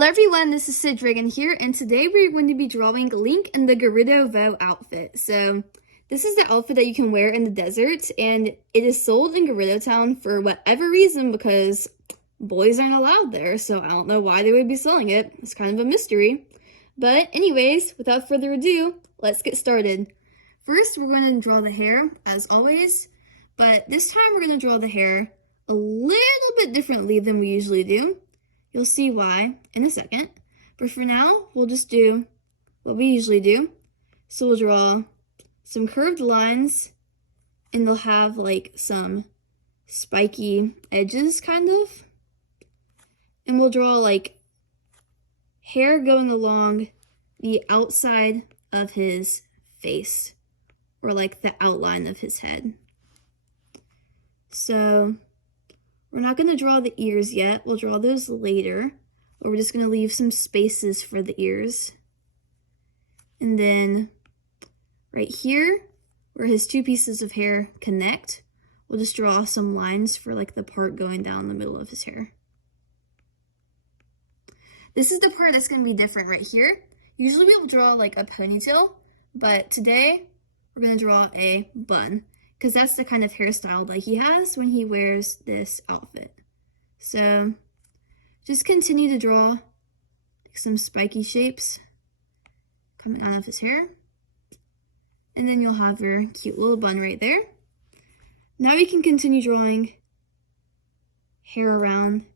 Hello everyone, this is Sid Dragon here, and today we're going to be drawing Link in the Gerudo Vo outfit. So, this is the outfit that you can wear in the desert, and it is sold in Gerudo Town for whatever reason because boys aren't allowed there, so I don't know why they would be selling it. It's kind of a mystery. But anyways, without further ado, let's get started. First, we're going to draw the hair, as always, but this time we're going to draw the hair a little bit differently than we usually do. You'll see why in a second, but for now, we'll just do what we usually do. So we'll draw some curved lines, and they'll have like some spiky edges, kind of. And we'll draw like hair going along the outside of his face, or like the outline of his head. So we're not going to draw the ears yet. We'll draw those later, but we're just going to leave some spaces for the ears. And then right here, where his two pieces of hair connect, we'll just draw some lines for like the part going down the middle of his hair. This is the part that's going to be different right here. Usually we'll draw like a ponytail, but today we're going to draw a bun, because that's the kind of hairstyle that he has when he wears this outfit. So just continue to draw some spiky shapes coming out of his hair. And then you'll have your cute little bun right there. Now we can continue drawing hair around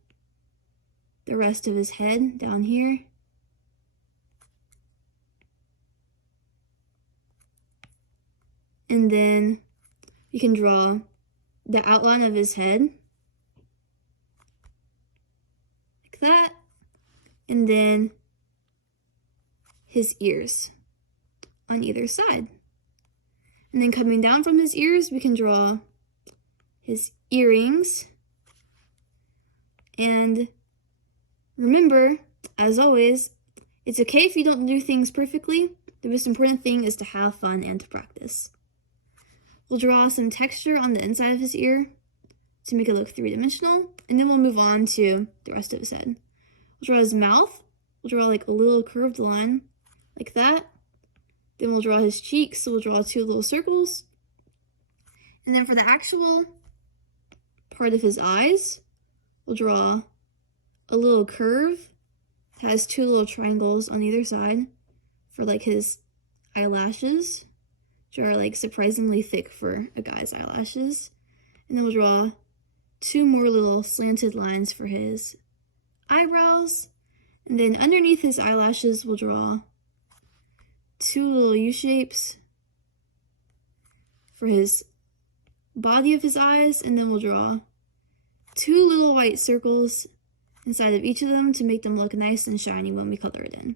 the rest of his head down here. And then you can draw the outline of his head, like that, and then his ears on either side. And then coming down from his ears, we can draw his earrings. And remember, as always, it's okay if you don't do things perfectly. The most important thing is to have fun and to practice. We'll draw some texture on the inside of his ear to make it look three-dimensional, and then we'll move on to the rest of his head. We'll draw his mouth. We'll draw like a little curved line like that. Then we'll draw his cheeks, so we'll draw two little circles. And then for the actual part of his eyes, we'll draw a little curve. It has two little triangles on either side for like his eyelashes, which are like surprisingly thick for a guy's eyelashes. And then we'll draw two more little slanted lines for his eyebrows. And then underneath his eyelashes, we'll draw two little U-shapes for his body of his eyes. And then we'll draw two little white circles inside of each of them to make them look nice and shiny when we color it in.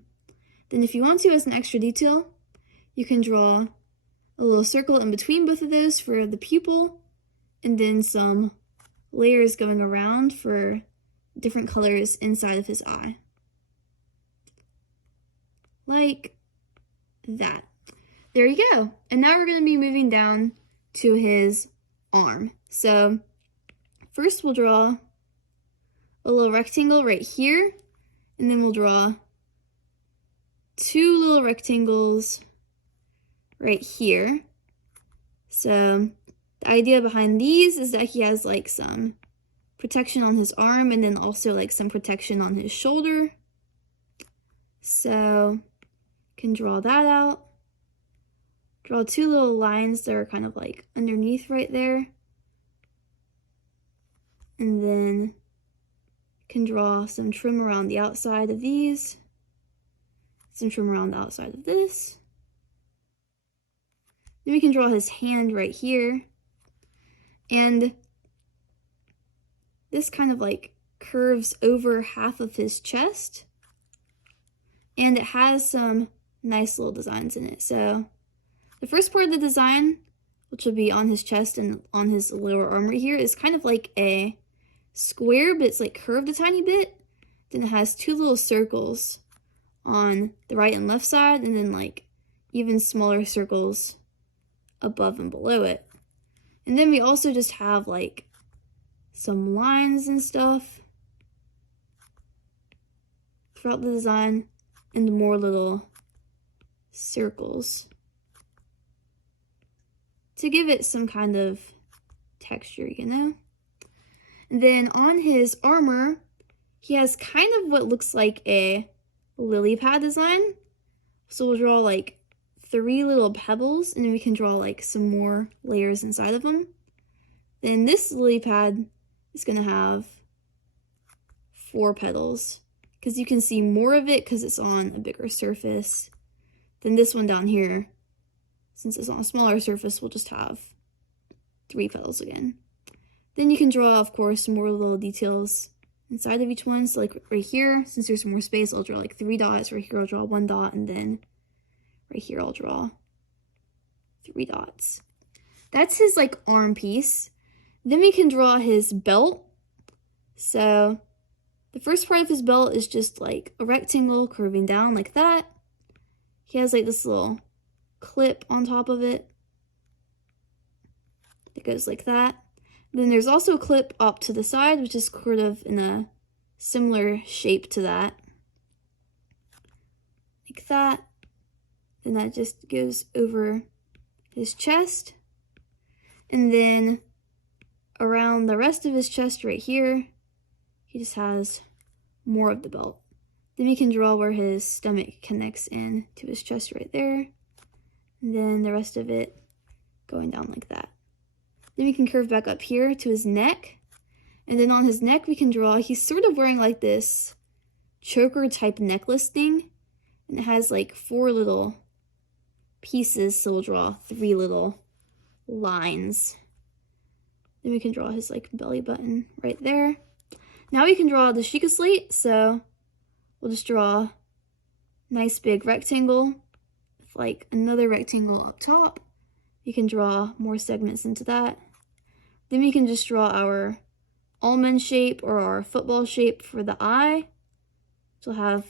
Then if you want to, as an extra detail, you can draw a little circle in between both of those for the pupil, and then some layers going around for different colors inside of his eye. Like that. There you go. And now we're going to be moving down to his arm. So first we'll draw a little rectangle right here, and then we'll draw two little rectangles right here. So the idea behind these is that he has like some protection on his arm, and then also like some protection on his shoulder. So can draw that out. Draw two little lines that are kind of like underneath right there. And then can draw some trim around the outside of these. Some trim around the outside of this. Then we can draw his hand right here. And this kind of like curves over half of his chest. And it has some nice little designs in it. So the first part of the design, which will be on his chest and on his lower arm right here, is kind of like a square, but it's like curved a tiny bit. Then it has two little circles on the right and left side, and then like even smaller circles above and below it. And then we also just have like some lines and stuff throughout the design and more little circles to give it some kind of texture, you know? And then on his armor, he has kind of what looks like a lily pad design. So we'll draw like 3 little pebbles, and then we can draw like some more layers inside of them. Then this lily pad is gonna have 4 petals, because you can see more of it because it's on a bigger surface. Then this one down here, since it's on a smaller surface, will just have 3 petals again. Then you can draw, of course, more little details inside of each one. So like right here, since there's more space, I'll draw like 3 dots. Right here I'll draw 1 dot, and then right here I'll draw 3 dots. That's his like arm piece. Then we can draw his belt. So the first part of his belt is just like a rectangle curving down like that. He has like this little clip on top of it. It goes like that. Then there's also a clip up to the side, which is sort of in a similar shape to that. Like that. Then that just goes over his chest. And then around the rest of his chest right here, he just has more of the belt. Then we can draw where his stomach connects in to his chest right there. And then the rest of it going down like that. Then we can curve back up here to his neck. And then on his neck we can draw, he's sort of wearing like this choker type necklace thing. And it has like 4 little pieces, so we'll draw 3 little lines. Then we can draw his like belly button right there. Now we can draw the Sheikah slate, so we'll just draw a nice big rectangle with like another rectangle up top. You can draw more segments into that. Then we can just draw our almond shape or our football shape for the eye. So we'll have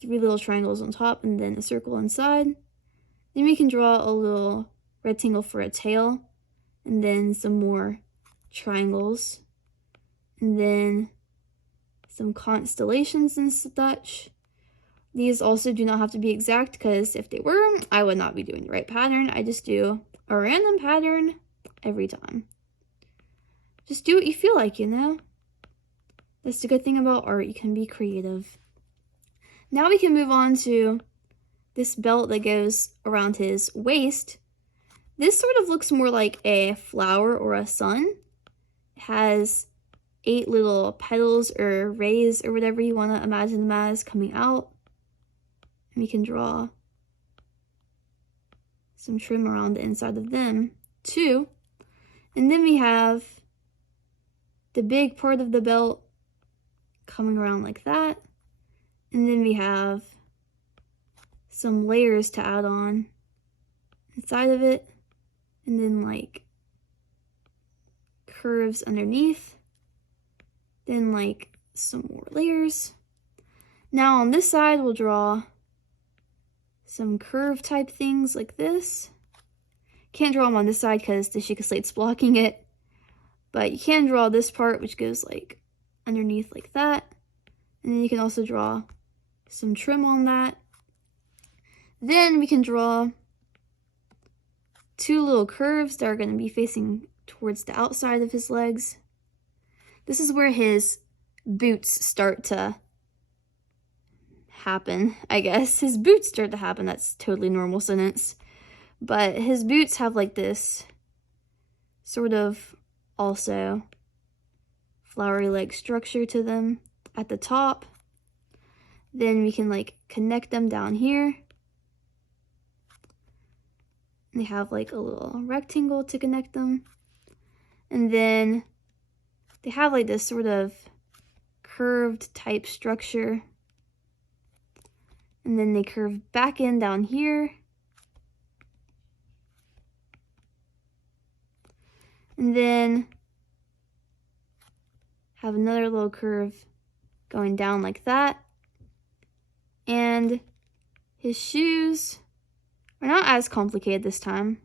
3 little triangles on top and then a circle inside. Then we can draw a little rectangle for a tail and then some more triangles. And then some constellations and such. These also do not have to be exact, because if they were, I would not be doing the right pattern. I just do a random pattern every time. Just do what you feel like, you know? That's the good thing about art, you can be creative. Now we can move on to this belt that goes around his waist. This sort of looks more like a flower or a sun. It has 8 little petals or rays or whatever you want to imagine them as coming out. And we can draw some trim around the inside of them too. And then we have the big part of the belt coming around like that. And then we have some layers to add on inside of it. And then like curves underneath. Then like some more layers. Now on this side we'll draw some curve type things like this. Can't draw them on this side because the Sheikah slate's blocking it. But you can draw this part, which goes like underneath like that. And then you can also draw some trim on that. Then we can draw 2 little curves that are going to be facing towards the outside of his legs. This is where his boots start to happen, I guess. His boots start to happen. That's totally normal sentence. But his boots have like this sort of also flowery leg structure to them at the top. Then we can like connect them down here. They have like a little rectangle to connect them. And then they have like this sort of curved type structure. And then they curve back in down here. And then have another little curve going down like that. And his shoes are not as complicated this time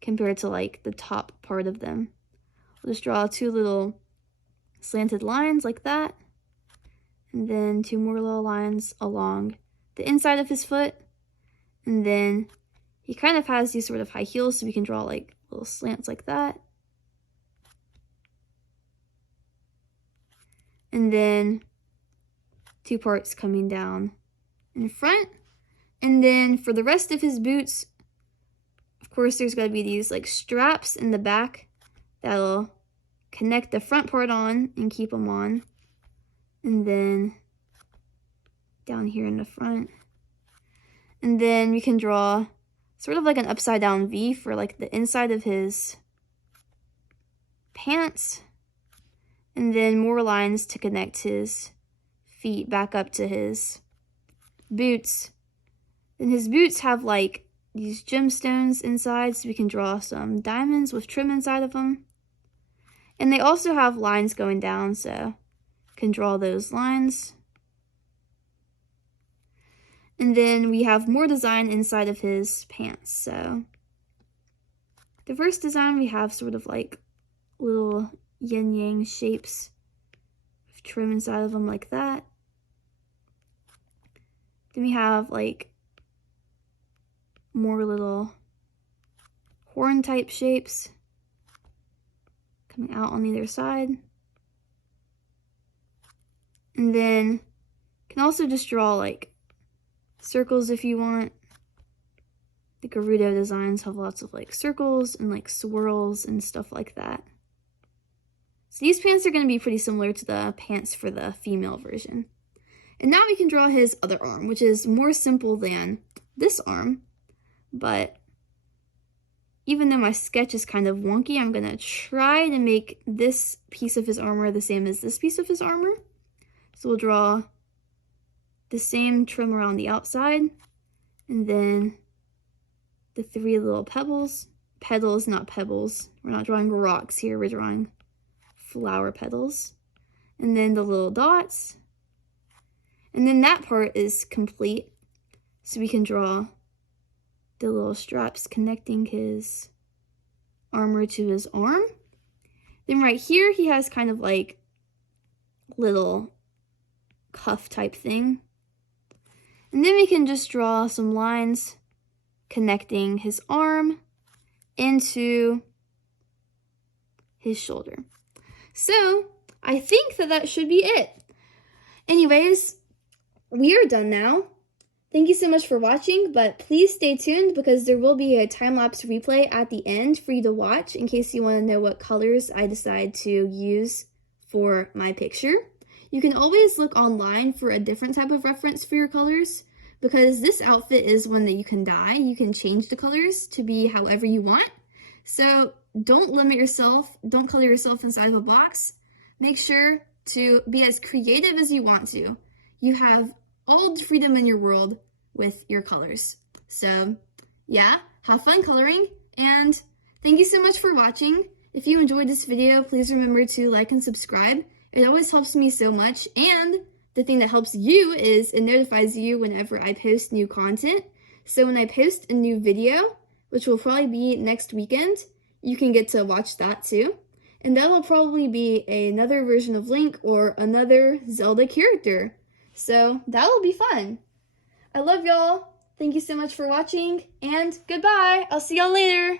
compared to like the top part of them. I'll just draw 2 little slanted lines like that. and then 2 more little lines along the inside of his foot, and then he kind of has these sort of high heels, so we can draw like little slants like that. And then 2 parts coming down in front. And then for the rest of his boots, of course, there's got to be these like straps in the back that'll connect the front part on and keep them on. And then down here in the front. And then we can draw sort of like an upside down V for like the inside of his pants. And then more lines to connect his feet back up to his boots. And his boots have like these gemstones inside, so we can draw some diamonds with trim inside of them. And they also have lines going down, so can draw those lines. And then we have more design inside of his pants. So the first design, we have sort of like little yin yang shapes with trim inside of them like that. Then we have like more little horn type shapes coming out on either side. And then you can also just draw like circles if you want. The Gerudo designs have lots of like circles and like swirls and stuff like that. So these pants are going to be pretty similar to the pants for the female version. And now we can draw his other arm, which is more simple than this arm. But even though my sketch is kind of wonky, I'm going to try to make this piece of his armor the same as this piece of his armor. So we'll draw the same trim around the outside, and then the 3 little petals, not pebbles. We're not drawing rocks here, we're drawing flower petals. And then the little dots. And then that part is complete, so we can draw the little straps connecting his armor to his arm. Then right here, he has kind of like little cuff type thing. And then we can just draw some lines connecting his arm into his shoulder. So I think that should be it. Anyways, we are done now. Thank you so much for watching, but please stay tuned because there will be a time-lapse replay at the end for you to watch in case you want to know what colors I decide to use for my picture. You can always look online for a different type of reference for your colors because this outfit is one that you can dye. You can change the colors to be however you want. So don't limit yourself. Don't color yourself inside of a box. Make sure to be as creative as you want to. You have all the freedom in your world with your colors. So yeah, have fun coloring, and thank you so much for watching. If you enjoyed this video, please remember to like and subscribe. It always helps me so much, and the thing that helps you is it notifies you whenever I post new content. So when I post a new video, which will probably be next weekend, you can get to watch that too. And that'll probably be another version of Link or another Zelda character. So that'll be fun. I love y'all. Thank you so much for watching, and goodbye. I'll see y'all later.